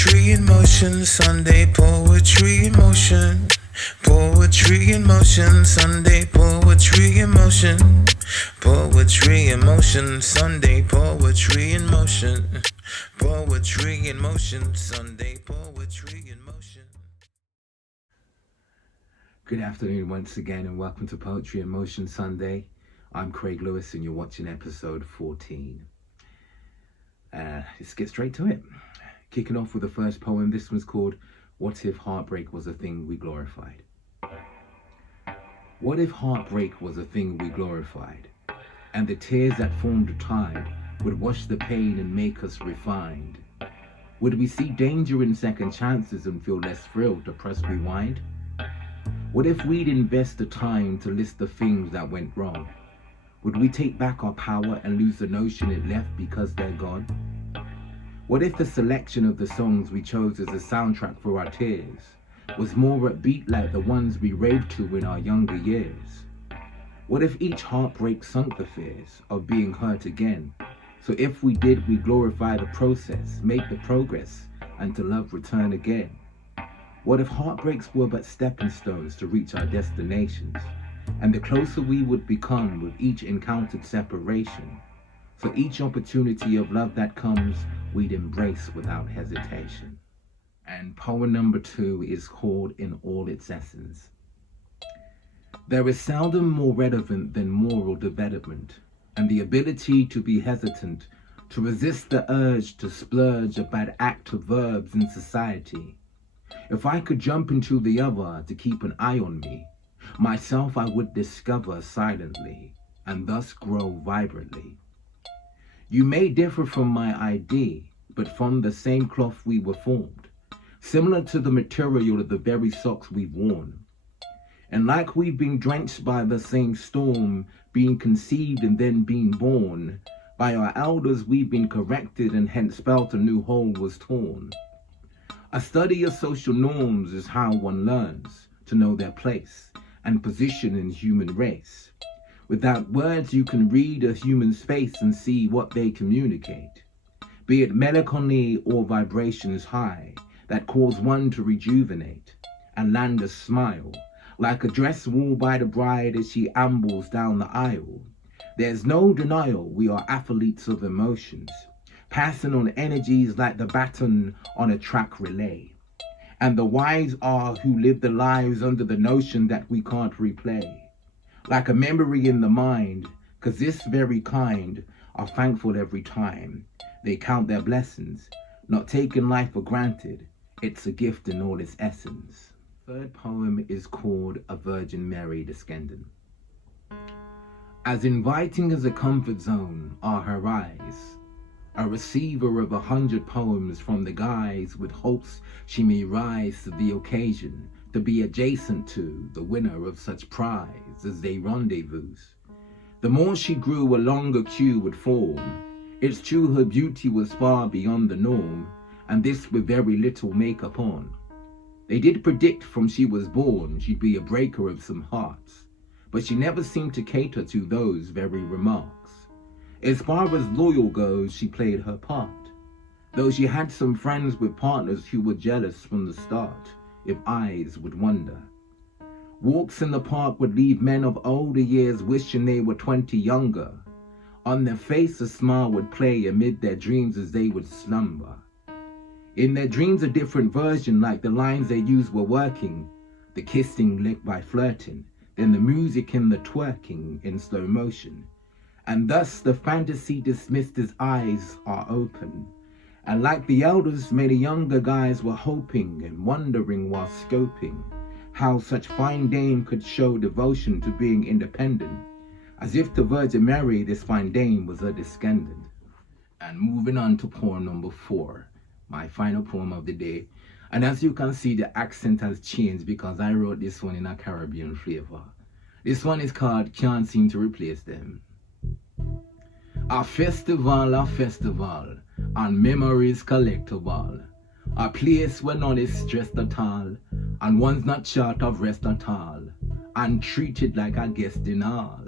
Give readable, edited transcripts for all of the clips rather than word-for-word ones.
Poetry in motion, Sunday poetry in motion. Poetry in motion, Sunday poetry in motion. Poetry in motion, Sunday poetry in motion. Poetry in motion, Sunday poetry in motion. Good afternoon once again and welcome to Poetry in Motion Sunday. I'm Craig Lewis and you're watching episode 14. Let's get straight to it. Kicking off with the first poem. This one's called What If Heartbreak Was a Thing We Glorified? What if heartbreak was a thing we glorified, and the tears that formed a tide would wash the pain and make us refined? Would we see danger in second chances and feel less thrilled to press rewind? What if we'd invest the time to list the things that went wrong? Would we take back our power and lose the notion it left because they're gone? What if the selection of the songs we chose as a soundtrack for our tears was more upbeat like the ones we raved to in our younger years? What if each heartbreak sunk the fears of being hurt again? So if we did, we glorify the process, make the progress, and to love return again? What if heartbreaks were but stepping stones to reach our destinations, and the closer we would become with each encountered separation? For each opportunity of love that comes, we'd embrace without hesitation. And poem number 2 is called In All Its Essence. There is seldom more relevant than moral development, and the ability to be hesitant, to resist the urge to splurge about active verbs in society. If I could jump into the other to keep an eye on me, myself I would discover silently, and thus grow vibrantly. You may differ from my ID, but from the same cloth we were formed, similar to the material of the very socks we've worn. And like we've been drenched by the same storm, being conceived and then being born, by our elders we've been corrected and hence felt a new hole was torn. A study of social norms is how one learns to know their place and position in human race. Without words you can read a human's face and see what they communicate, be it melancholy or vibrations high that cause one to rejuvenate and land a smile, like a dress worn by the bride as she ambles down the aisle. There's no denial we are athletes of emotions, passing on energies like the baton on a track relay. And the wise are who live their lives under the notion that we can't replay. Like a memory in the mind, 'cause this very kind are thankful every time they count their blessings, not taking life for granted. It's a gift in all its essence. Third poem is called A Virgin Mary Descendant. As inviting as a comfort zone are her eyes, a receiver of 100 poems from the guys with hopes she may rise to the occasion to be adjacent to the winner of such prize as they rendezvous. The more she grew, a longer queue would form. It's true her beauty was far beyond the norm, and this with very little makeup on. They did predict from she was born she'd be a breaker of some hearts, but she never seemed to cater to those very remarks. As far as loyal goes, she played her part, though she had some friends with partners who were jealous from the start, if eyes would wonder. Walks in the park would leave men of older years wishing they were 20 younger. On their face a smile would play amid their dreams as they would slumber. In their dreams a different version, like the lines they used were working, the kissing licked by flirting, then the music and the twerking in slow motion. And thus the fantasy dismissed as eyes are open. And like the elders, many younger guys were hoping and wondering while scoping how such fine dame could show devotion to being independent, as if to Virgin Mary this fine dame was a descendant. And moving on to poem number 4, my final poem of the day. And as you can see, the accent has changed because I wrote this one in a Caribbean flavor. This one is called Can't Seem to Replace Them. A festival, and memories collectible. A place where none is stressed at all, and one's not short of rest at all, and treated like a guest in all.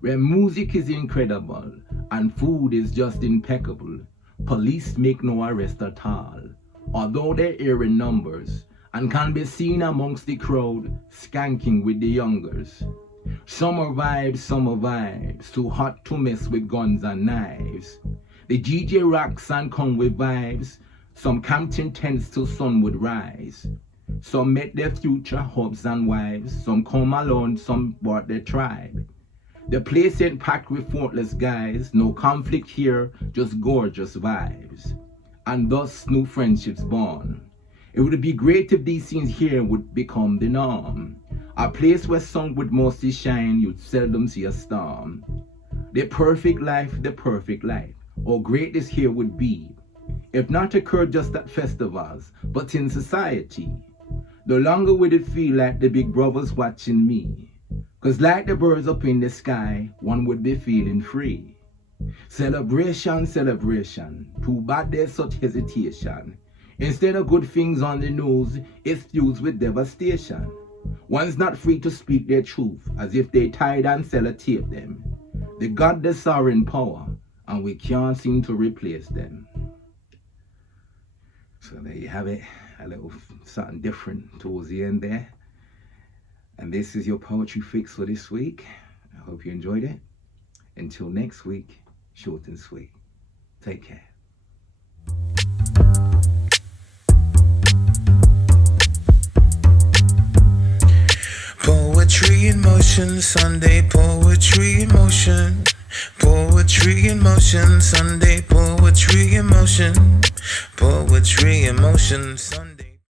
Where music is incredible, and food is just impeccable. Police make no arrest at all. although they're here in numbers, and can be seen amongst the crowd, skanking with the youngers. Summer vibes, too hot to mess with guns and knives. The GJ rocks and come with vibes, some camped in tents till sun would rise. Some met their future hubs and wives, some come alone, some brought their tribe. The place ain't packed with thoughtless guys, no conflict here, just gorgeous vibes. And thus new friendships born. It would be great if these scenes here would become the norm. A place where sun would mostly shine, you'd seldom see a storm. The perfect life, oh great this here would be, if not occur just at festivals, but in society. No longer would it feel like the big brother's watching me, 'cause like the birds up in the sky, one would be feeling free. Celebration, too bad there's such hesitation. Instead of good things on the news, it's fused with devastation. One's not free to speak their truth, as if they tied and sellotape them. The godless are in power, and we can't seem to replace them. So there you have it, a little something different towards the end there. And this is your poetry fix for this week. I hope you enjoyed it. Until next week, short and sweet. Take care. Poetry in motion, Sunday poetry in motion. Poetry in motion, Sunday poetry in motion. Poetry in motion, Sunday.